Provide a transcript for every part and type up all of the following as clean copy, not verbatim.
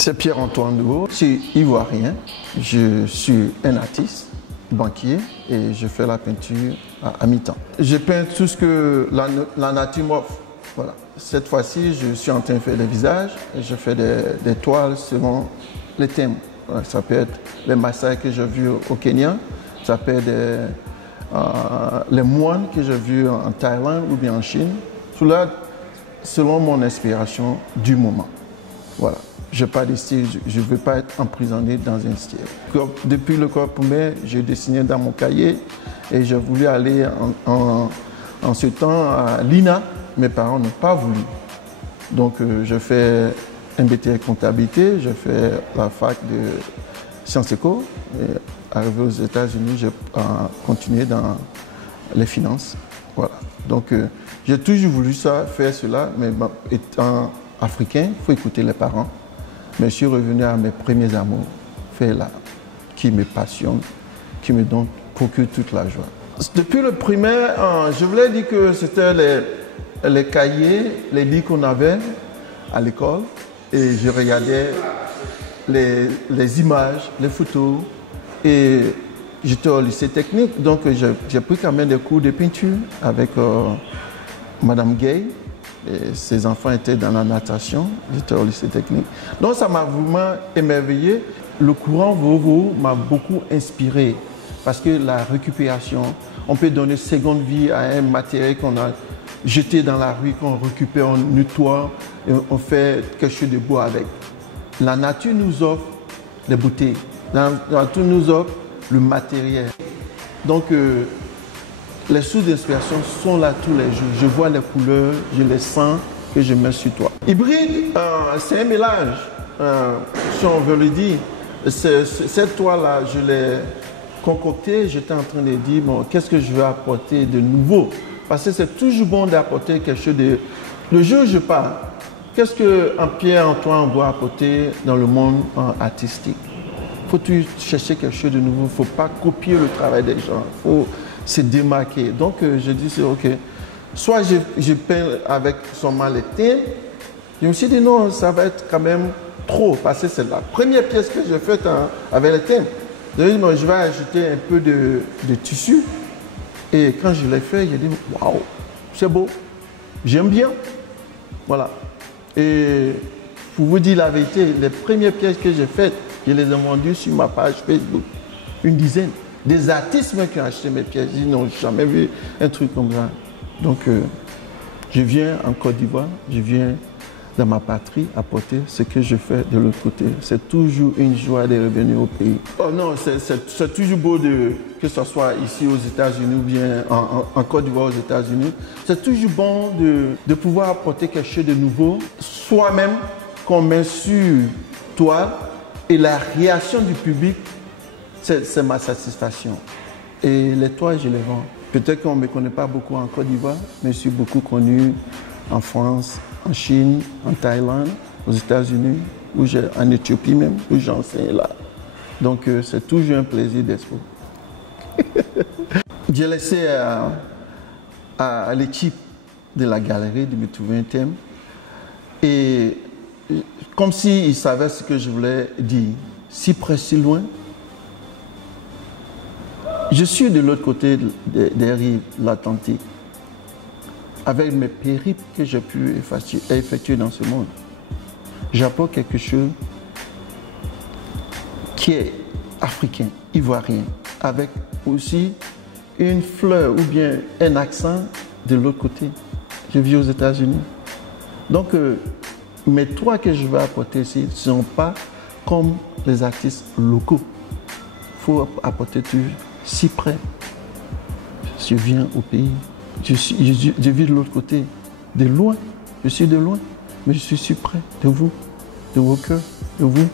C'est Pierre-Antoine Deveau, je suis ivoirien, je suis un artiste, banquier et je fais la peinture à mi-temps. Je peins tout ce que la nature m'offre. Voilà. Cette fois-ci, je suis en train de faire des visages et je fais des toiles selon les thèmes. Voilà. Ça peut être les Maasai que j'ai vus au Kenya, ça peut être les moines que j'ai vus en Thaïlande ou bien en Chine. Tout là, selon mon inspiration du moment. Voilà. Je n'ai pas de style, je ne veux pas être emprisonné dans un style. Depuis le corps primaire, j'ai dessiné dans mon cahier et j'ai voulu aller en ce temps à l'INA. Mes parents n'ont pas voulu. Donc je fais un BTS comptabilité, je fais la fac de Sciences Éco. Et arrivé aux États-Unis, j'ai continué dans les finances. Voilà. Donc j'ai toujours voulu faire cela, mais étant africain, il faut écouter les parents. Mais je suis revenu à mes premiers amours, faire là, qui me passionne, qui me procure toute la joie. Depuis le primaire, je voulais dire que c'était les cahiers, les livres qu'on avait à l'école. Et je regardais les images, les photos. Et j'étais au lycée technique, donc j'ai pris quand même des cours de peinture avec Madame Gay. Et ses enfants étaient dans la natation, j'étais au lycée technique. Donc ça m'a vraiment émerveillé. Le courant Vovo m'a beaucoup inspiré parce que la récupération, on peut donner seconde vie à un matériel qu'on a jeté dans la rue, qu'on récupère, on nettoie et on fait quelque chose de beau avec. La nature nous offre les beautés, la nature nous offre le matériel. Donc les sources d'inspiration sont là tous les jours. Je vois les couleurs, je les sens, que je mets sur toi. Hybride, c'est un mélange, si on veut le dire. Cette toile-là, je l'ai concoctée, j'étais en train de dire, bon, qu'est-ce que je veux apporter de nouveau? Parce que c'est toujours bon d'apporter quelque chose de... Le jour où je parle, qu'est-ce qu'un Pierre-Antoine doit apporter dans le monde artistique? Il faut chercher quelque chose de nouveau, il ne faut pas copier le travail des gens. Faut se démarquer. Donc, je dis, c'est OK. Soit je peins avec seulement les teintes. Je me suis dit, non, ça va être quand même trop, parce que c'est la première pièce que j'ai faite avec les teintes. Je vais ajouter un peu de tissu. Et quand je l'ai fait, j'ai dit, waouh, c'est beau. J'aime bien. Voilà. Et pour vous dire la vérité, les premières pièces que j'ai faites, je les ai vendues sur ma page Facebook. Une dizaine. Des artistes qui ont acheté mes pièces, ils n'ont jamais vu un truc comme ça. Donc, je viens en Côte d'Ivoire, je viens dans ma patrie apporter ce que je fais de l'autre côté. C'est toujours une joie de revenir au pays. Oh non, c'est toujours beau que ce soit ici aux États-Unis ou bien en Côte d'Ivoire aux États-Unis. C'est toujours bon de pouvoir apporter quelque chose de nouveau, soi-même, qu'on met sur toi, et la réaction du public. C'est ma satisfaction. Et les toiles, je les vends. Peut-être qu'on ne me connaît pas beaucoup en Côte d'Ivoire, mais je suis beaucoup connu en France, en Chine, en Thaïlande, aux États-Unis, en Éthiopie même, où j'enseigne là. Donc c'est toujours un plaisir d'expo. J'ai laissé à l'équipe de la galerie de me trouver un thème. Et comme s'ils savaient ce que je voulais dire, si près, si loin. Je suis de l'autre côté des rives de l'Atlantique, avec mes périples que j'ai pu effectuer dans ce monde. J'apporte quelque chose qui est africain, ivoirien, avec aussi une fleur ou bien un accent de l'autre côté. Je vis aux États-Unis. Donc, mes toiles que je vais apporter ici ne sont pas comme les artistes locaux. Il faut apporter toujours si près. Je viens au pays. Je vis de l'autre côté. De loin. Je suis de loin. Mais je suis si près de vous, de vos cœurs, de vous.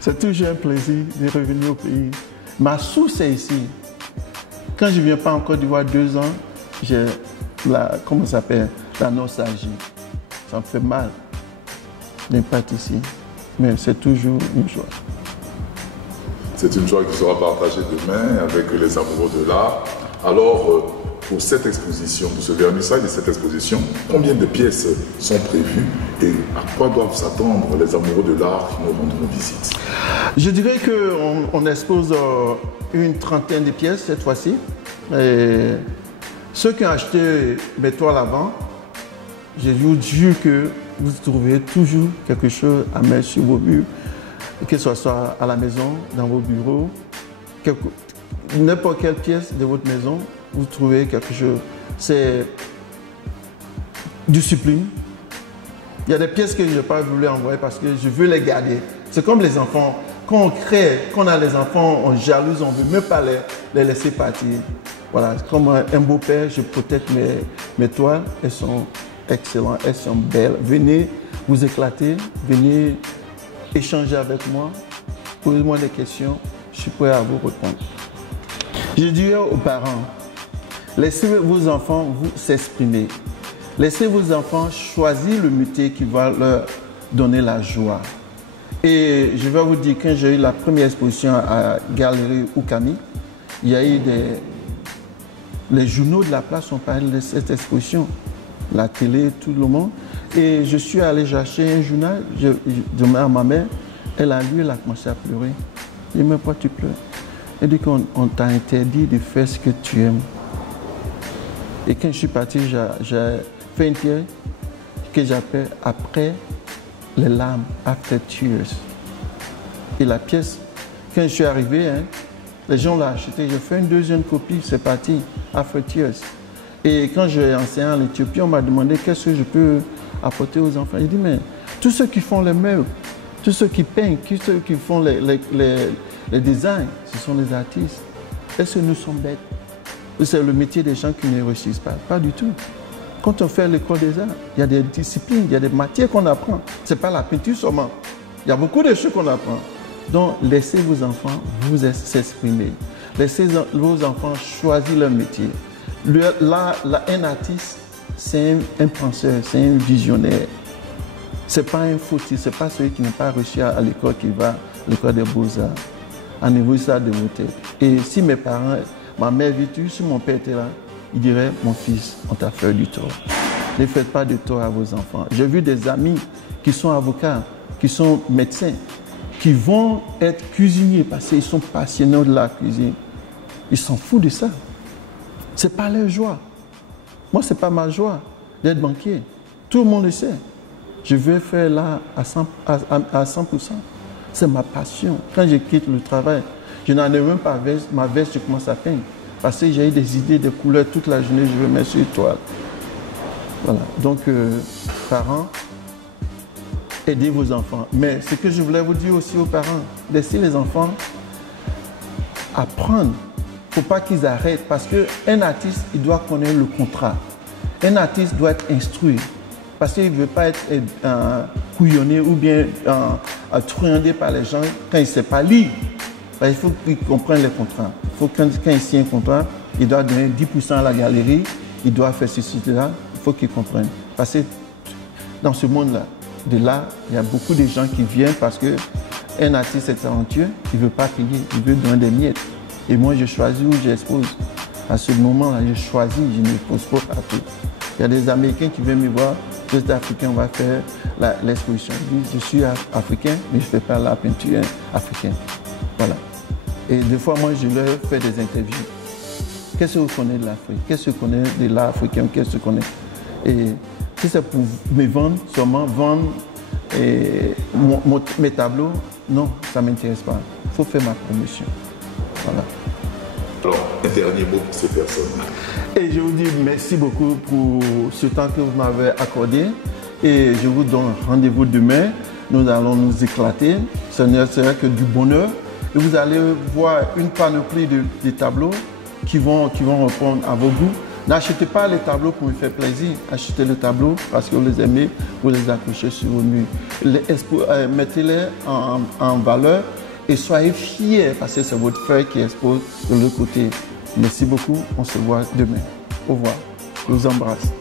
C'est toujours un plaisir de revenir au pays. Ma source est ici. Quand je ne viens pas en Côte d'Ivoire 2 ans, j'ai comment ça s'appelle, la nostalgie. Ça me fait mal de ne pas être ici. Mais c'est toujours une joie. C'est une joie qui sera partagée demain avec les amoureux de l'art. Alors, pour cette exposition, pour ce vernissage de cette exposition, combien de pièces sont prévues et à quoi doivent s'attendre les amoureux de l'art qui nous rendront visite? Je dirais qu'on expose une trentaine de pièces cette fois-ci. Ceux qui ont acheté mes toiles avant, je vous jure que vous trouvez toujours quelque chose à mettre sur vos murs, que ce soit à la maison, dans vos bureaux, n'importe quelle pièce de votre maison, vous trouvez quelque chose. C'est du sublime. Il y a des pièces que je n'ai pas voulu envoyer parce que je veux les garder. C'est comme les enfants. Quand on crée, quand on a les enfants, on jalouse, on ne veut même pas les laisser partir. Voilà, comme un beau-père, je protège mes toiles. Elles sont excellentes, elles sont belles. Venez vous éclater, venez échanger avec moi, posez-moi des questions, je suis prêt à vous répondre. Je dirais aux parents, laissez vos enfants vous s'exprimer. Laissez vos enfants choisir le métier qui va leur donner la joie. Et je vais vous dire, quand j'ai eu la première exposition à Galerie Oukami, il y a eu les journaux de la place ont parlé de cette exposition, la télé, tout le monde. Et je suis allé chercher un journal, je demandé à ma mère, elle a lu, elle a commencé à pleurer. Je dis, mais pourquoi tu pleures? Elle dit qu'on t'a interdit de faire ce que tu aimes. Et quand je suis parti, j'ai fait une pièce que j'appelle Après les larmes, After Tears. Et la pièce, quand je suis arrivé, les gens l'ont achetée, j'ai fait une deuxième copie, c'est parti, After Tears. Et quand j'ai enseigné en Éthiopie, on m'a demandé qu'est-ce que je peux apporter aux enfants. J'ai dit, mais tous ceux qui font les meubles, tous ceux qui peignent, tous ceux qui font les designs, ce sont les artistes. Est-ce que nous sommes bêtes? C'est le métier des gens qui ne réussissent pas. Pas du tout. Quand on fait l'école des arts, il y a des disciplines, il y a des matières qu'on apprend. Ce n'est pas la peinture seulement. Il y a beaucoup de choses qu'on apprend. Donc, laissez vos enfants vous s'exprimer. Laissez vos enfants choisir leur métier. Un artiste, c'est un penseur, c'est un visionnaire. Ce n'est pas un fautif, ce n'est pas celui qui n'a pas réussi à l'école qui va à l'école des beaux-arts. À niveau de ça, de voter. Et si mes parents, ma mère vit, si mon père était là, il dirait, mon fils, on t'a fait du tort. Ne faites pas de tort à vos enfants. J'ai vu des amis qui sont avocats, qui sont médecins, qui vont être cuisiniers parce qu'ils sont passionnés de la cuisine. Ils s'en foutent de ça. Ce n'est pas leur joie. Moi, ce n'est pas ma joie d'être banquier. Tout le monde le sait. Je veux faire là à 100%. C'est ma passion. Quand je quitte le travail, je n'en ai même pas ma veste, je commence à peindre. Parce que j'ai eu des idées de couleurs toute la journée, je veux mettre sur une toile. Voilà. Donc, parents, aidez vos enfants. Mais ce que je voulais vous dire aussi aux parents, laissez les enfants apprendre. Il ne faut pas qu'ils arrêtent parce qu'un artiste, il doit connaître le contrat. Un artiste doit être instruit parce qu'il ne veut pas être couillonné ou bien truandé par les gens quand il ne sait pas lire. Il faut qu'il comprenne les contrats. Il faut quand il signe un contrat, il doit donner 10% à la galerie, il doit faire ceci, cela. Il faut qu'il comprenne. Parce que dans ce monde-là, il y a beaucoup de gens qui viennent parce qu'un artiste est talentueux, il ne veut pas payer, il veut donner des miettes. Et moi, je choisis où j'expose. À ce moment-là, je choisis, je ne pose pas partout. Il y a des Américains qui viennent me voir, les Africains, on va faire l'exposition. Ils disent, je suis africain, mais je ne fais pas la peinture africaine. Voilà. Et des fois, moi, je leur fais des interviews. Qu'est-ce que vous connaissez de l'Afrique? Qu'est-ce que vous connaissez de l'art africain? Qu'est-ce que vous connaissez? Et si c'est pour me vendre, seulement vendre mes tableaux, non, ça ne m'intéresse pas. Il faut faire ma promotion. Voilà. Alors, un dernier mot pour ces personnes. Et je vous dis merci beaucoup pour ce temps que vous m'avez accordé. Et je vous donne rendez-vous demain. Nous allons nous éclater. Ce ne sera que du bonheur. Et vous allez voir une panoplie de tableaux qui vont répondre à vos goûts. N'achetez pas les tableaux pour me faire plaisir. Achetez les tableaux parce que vous les aimez, vous les accrochez sur vos murs. Mettez-les en valeur et soyez fiers parce que c'est votre feuille qui expose de l'autre côté. Merci beaucoup. On se voit demain. Au revoir. Je vous embrasse.